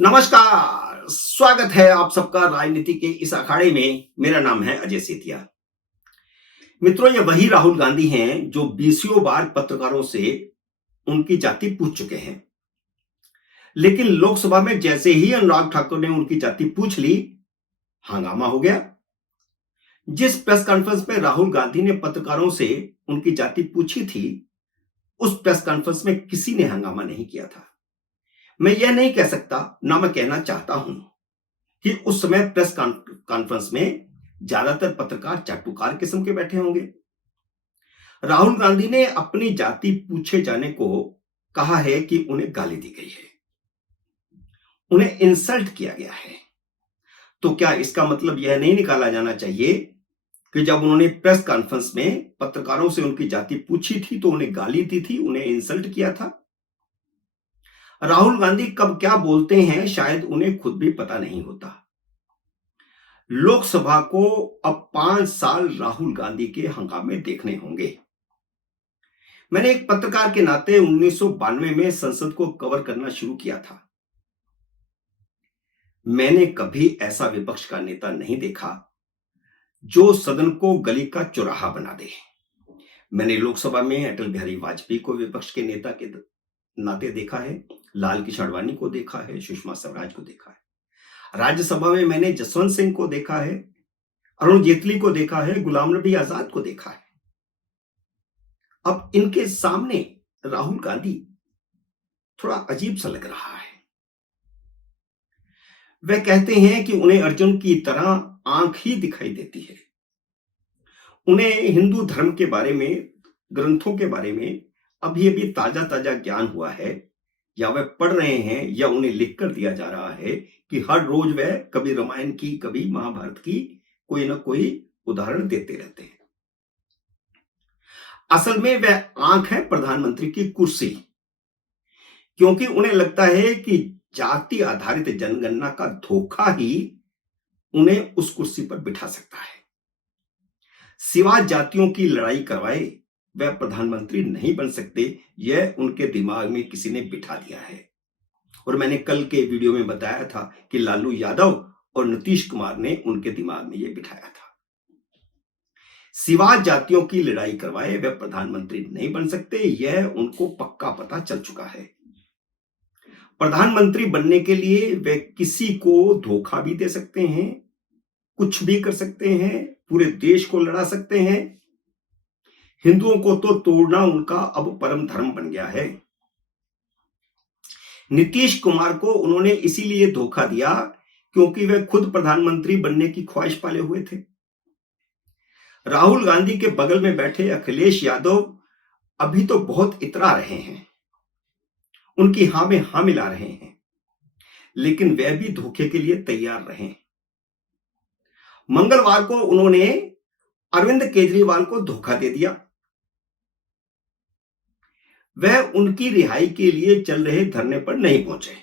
नमस्कार, स्वागत है आप सबका राजनीति के इस अखाड़े में। मेरा नाम है अजय सेठिया। मित्रों, ये वही राहुल गांधी हैं जो बीसियों बार पत्रकारों से उनकी जाति पूछ चुके हैं, लेकिन लोकसभा में जैसे ही अनुराग ठाकुर ने उनकी जाति पूछ ली, हंगामा हो गया। जिस प्रेस कॉन्फ्रेंस में राहुल गांधी ने पत्रकारों से उनकी जाति पूछी थी, उस प्रेस कॉन्फ्रेंस में किसी ने हंगामा नहीं किया था। मैं यह नहीं कह सकता, ना मैं कहना चाहता हूं कि उस समय प्रेस कॉन्फ्रेंस में ज्यादातर पत्रकार चाटुकार किस्म के बैठे होंगे। राहुल गांधी ने अपनी जाति पूछे जाने को कहा है कि उन्हें गाली दी गई है, उन्हें इंसल्ट किया गया है। तो क्या इसका मतलब यह नहीं निकाला जाना चाहिए कि जब उन्होंने प्रेस कॉन्फ्रेंस में पत्रकारों से उनकी जाति पूछी थी तो उन्हें गाली दी थी, उन्हें इंसल्ट किया था? राहुल गांधी कब क्या बोलते हैं शायद उन्हें खुद भी पता नहीं होता। लोकसभा को अब 5 साल राहुल गांधी के हंगामे देखने होंगे। मैंने एक पत्रकार के नाते 1992 में संसद को कवर करना शुरू किया था। मैंने कभी ऐसा विपक्ष का नेता नहीं देखा जो सदन को गली का चौराहा बना दे। मैंने लोकसभा में अटल बिहारी वाजपेयी को विपक्ष के नेता के नाते देखा है, लाल कृष्ण आडवाणी को देखा है, सुषमा स्वराज को देखा है। राज्यसभा में मैंने जसवंत सिंह को देखा है, अरुण जेटली को देखा है, गुलाम नबी आजाद को देखा है। अब इनके सामने राहुल गांधी थोड़ा अजीब सा लग रहा है। वह कहते हैं कि उन्हें अर्जुन की तरह आंख ही दिखाई देती है। उन्हें हिंदू धर्म के बारे में, ग्रंथों के बारे में अभी अभी ताजा ताजा ज्ञान हुआ है, या वह पढ़ रहे हैं या उन्हें लिखकर दिया जा रहा है कि हर रोज वह कभी रामायण की, कभी महाभारत की कोई ना कोई उदाहरण देते रहते हैं। असल में वह आंख है प्रधानमंत्री की कुर्सी, क्योंकि उन्हें लगता है कि जाति आधारित जनगणना का धोखा ही उन्हें उस कुर्सी पर बिठा सकता है। सिवा जातियों की लड़ाई करवाए वह प्रधानमंत्री नहीं बन सकते, यह उनके दिमाग में किसी ने बिठा दिया है। और मैंने कल के वीडियो में बताया था कि लालू यादव और नीतीश कुमार ने उनके दिमाग में यह बिठाया था। सिवा जातियों की लड़ाई करवाए वह प्रधानमंत्री नहीं बन सकते, यह उनको पक्का पता चल चुका है। प्रधानमंत्री बनने के लिए वे किसी को धोखा भी दे सकते हैं, कुछ भी कर सकते हैं, पूरे देश को लड़ा सकते हैं। हिंदुओं को तो तोड़ना उनका अब परम धर्म बन गया है। नीतीश कुमार को उन्होंने इसीलिए धोखा दिया क्योंकि वे खुद प्रधानमंत्री बनने की ख्वाहिश पाले हुए थे। राहुल गांधी के बगल में बैठे अखिलेश यादव अभी तो बहुत इतरा रहे हैं, उनकी हां में हां मिला रहे हैं, लेकिन वे भी धोखे के लिए तैयार रहे। मंगलवार को उन्होंने अरविंद केजरीवाल को धोखा दे दिया। वह उनकी रिहाई के लिए चल रहे धरने पर नहीं पहुंचे।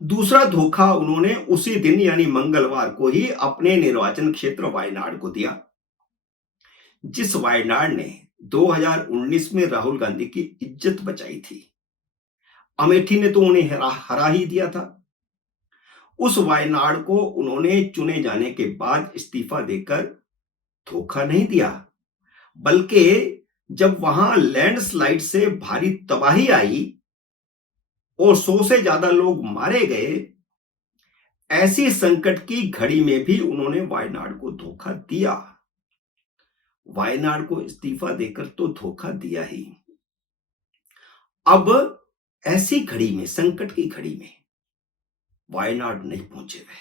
दूसरा धोखा उन्होंने उसी दिन यानी मंगलवार को ही अपने निर्वाचन क्षेत्र वायनाड को दिया, जिस वायनाड ने 2019 में राहुल गांधी की इज्जत बचाई थी। अमेठी ने तो उन्हें हरा ही दिया था। उस वायनाड को उन्होंने चुने जाने के बाद इस्तीफा देकर धोखा नहीं दिया, बल्कि जब वहां लैंडस्लाइड से भारी तबाही आई और 100 से ज्यादा लोग मारे गए, ऐसी संकट की घड़ी में भी उन्होंने वायनाड को धोखा दिया। वायनाड को इस्तीफा देकर तो धोखा दिया ही। अब ऐसी घड़ी में, संकट की घड़ी में वायनाड नहीं पहुंचे वे,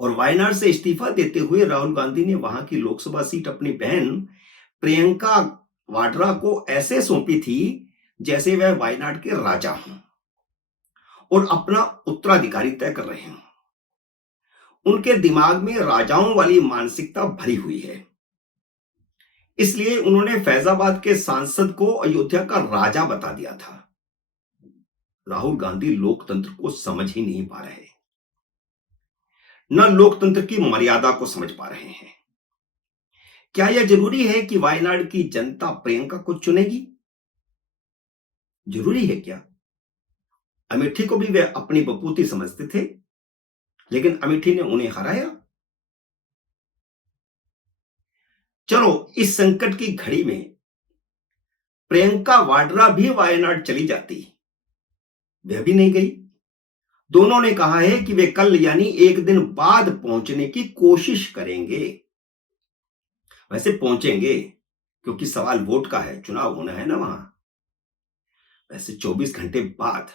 और वायनाड से इस्तीफा देते हुए राहुल गांधी ने वहां की लोकसभा सीट अपनी बहन प्रियंका वाड्रा को ऐसे सौंपी थी जैसे वह वायनाड के राजा हों और अपना उत्तराधिकारी तय कर रहे हों। उनके दिमाग में राजाओं वाली मानसिकता भरी हुई है, इसलिए उन्होंने फैजाबाद के सांसद को अयोध्या का राजा बता दिया था। राहुल गांधी लोकतंत्र को समझ ही नहीं पा रहे, न लोकतंत्र की मर्यादा को समझ पा रहे हैं। क्या यह जरूरी है कि वायनाड की जनता प्रियंका को चुनेगी? जरूरी है क्या? अमेठी को भी वे अपनी बपूती समझते थे, लेकिन अमेठी ने उन्हें हराया। चलो, इस संकट की घड़ी में प्रियंका वाड्रा भी वायनाड चली जाती, वह भी नहीं गई। दोनों ने कहा है कि वे कल यानी एक दिन बाद पहुंचने की कोशिश करेंगे। वैसे पहुंचेंगे, क्योंकि सवाल वोट का है, चुनाव होना है ना वहां। वैसे 24 घंटे बाद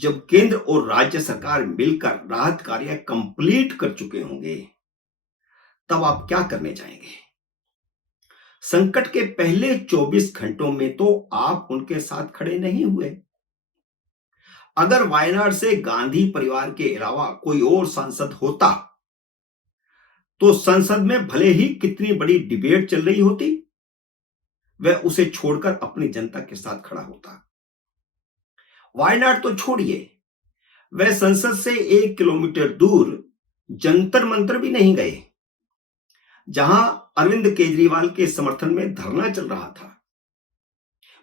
जब केंद्र और राज्य सरकार मिलकर राहत कार्य कंप्लीट कर चुके होंगे, तब आप क्या करने जाएंगे? संकट के पहले 24 घंटों में तो आप उनके साथ खड़े नहीं हुए। अगर वायनाड से गांधी परिवार के अलावा कोई और सांसद होता, तो संसद में भले ही कितनी बड़ी डिबेट चल रही होती, वह उसे छोड़कर अपनी जनता के साथ खड़ा होता। वायनाड तो छोड़िए, वह संसद से 1 किलोमीटर दूर जंतर मंतर भी नहीं गए, जहां अरविंद केजरीवाल के समर्थन में धरना चल रहा था।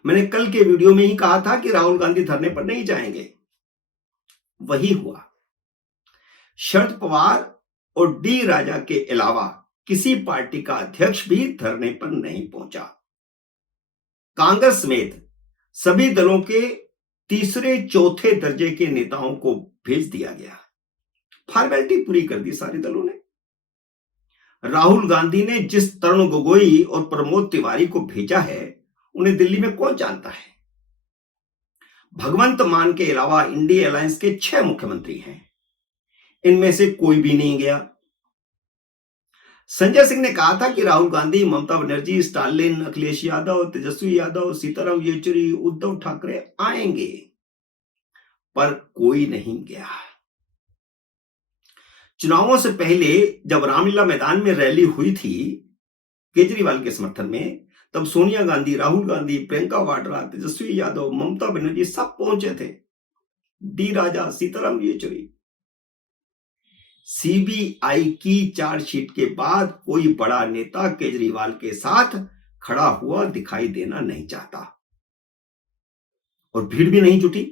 मैंने कल के वीडियो में ही कहा था कि राहुल गांधी धरने पर नहीं जाएंगे, वही हुआ। शरद पवार और डी राजा के अलावा किसी पार्टी का अध्यक्ष भी धरने पर नहीं पहुंचा। कांग्रेस समेत सभी दलों के तीसरे चौथे दर्जे के नेताओं को भेज दिया गया। फॉर्मेलिटी पूरी कर दी सारे दलों ने। राहुल गांधी ने जिस तरुण गोगोई और प्रमोद तिवारी को भेजा है, उन्हें दिल्ली में कौन जानता है? भगवंत मान के अलावा इंडिया अलायंस के 6 मुख्यमंत्री हैं, इनमें से कोई भी नहीं गया। संजय सिंह ने कहा था कि राहुल गांधी, ममता बनर्जी, स्टालिन, अखिलेश यादव, तेजस्वी यादव, सीताराम येचुरी, उद्धव ठाकरे आएंगे, पर कोई नहीं गया। चुनावों से पहले जब रामलीला मैदान में रैली हुई थी केजरीवाल के समर्थन में, तब सोनिया गांधी, राहुल गांधी, प्रियंका वाड्रा, तेजस्वी यादव, ममता बनर्जी सब पहुंचे थे। डी राजा, सीताराम येचुरी। सीबीआई की चार्जशीट के बाद कोई बड़ा नेता केजरीवाल के साथ खड़ा हुआ दिखाई देना नहीं चाहता, और भीड़ भी नहीं जुटी।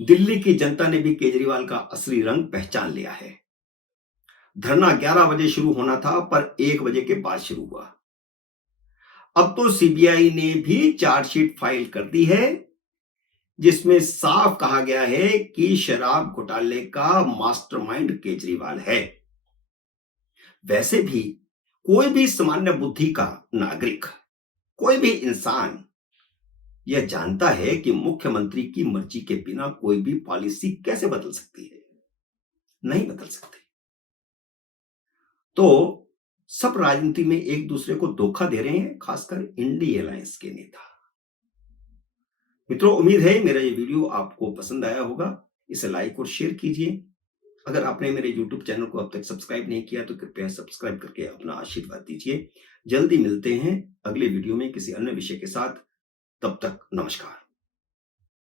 दिल्ली की जनता ने भी केजरीवाल का असली रंग पहचान लिया है। धरना 11 बजे शुरू होना था, पर 1 बजे के बाद शुरू हुआ। अब तो सीबीआई ने भी चार्जशीट फाइल कर दी है, जिसमें साफ कहा गया है कि शराब घोटाले का मास्टरमाइंड केजरीवाल है। वैसे भी कोई भी सामान्य बुद्धि का नागरिक, कोई भी इंसान यह जानता है कि मुख्यमंत्री की मर्जी के बिना कोई भी पॉलिसी कैसे बदल सकती है? नहीं बदल सकती। तो सब राजनीति में एक दूसरे को धोखा दे रहे हैं, खासकर इंडिया अलायंस के नेता। मित्रों, उम्मीद है मेरा ये वीडियो आपको पसंद आया होगा। इसे लाइक और शेयर कीजिए। अगर आपने मेरे YouTube चैनल को अब तक सब्सक्राइब नहीं किया तो कृपया सब्सक्राइब करके अपना आशीर्वाद दीजिए। जल्दी मिलते हैं अगले वीडियो में किसी अन्य विषय के साथ। तब तक नमस्कार।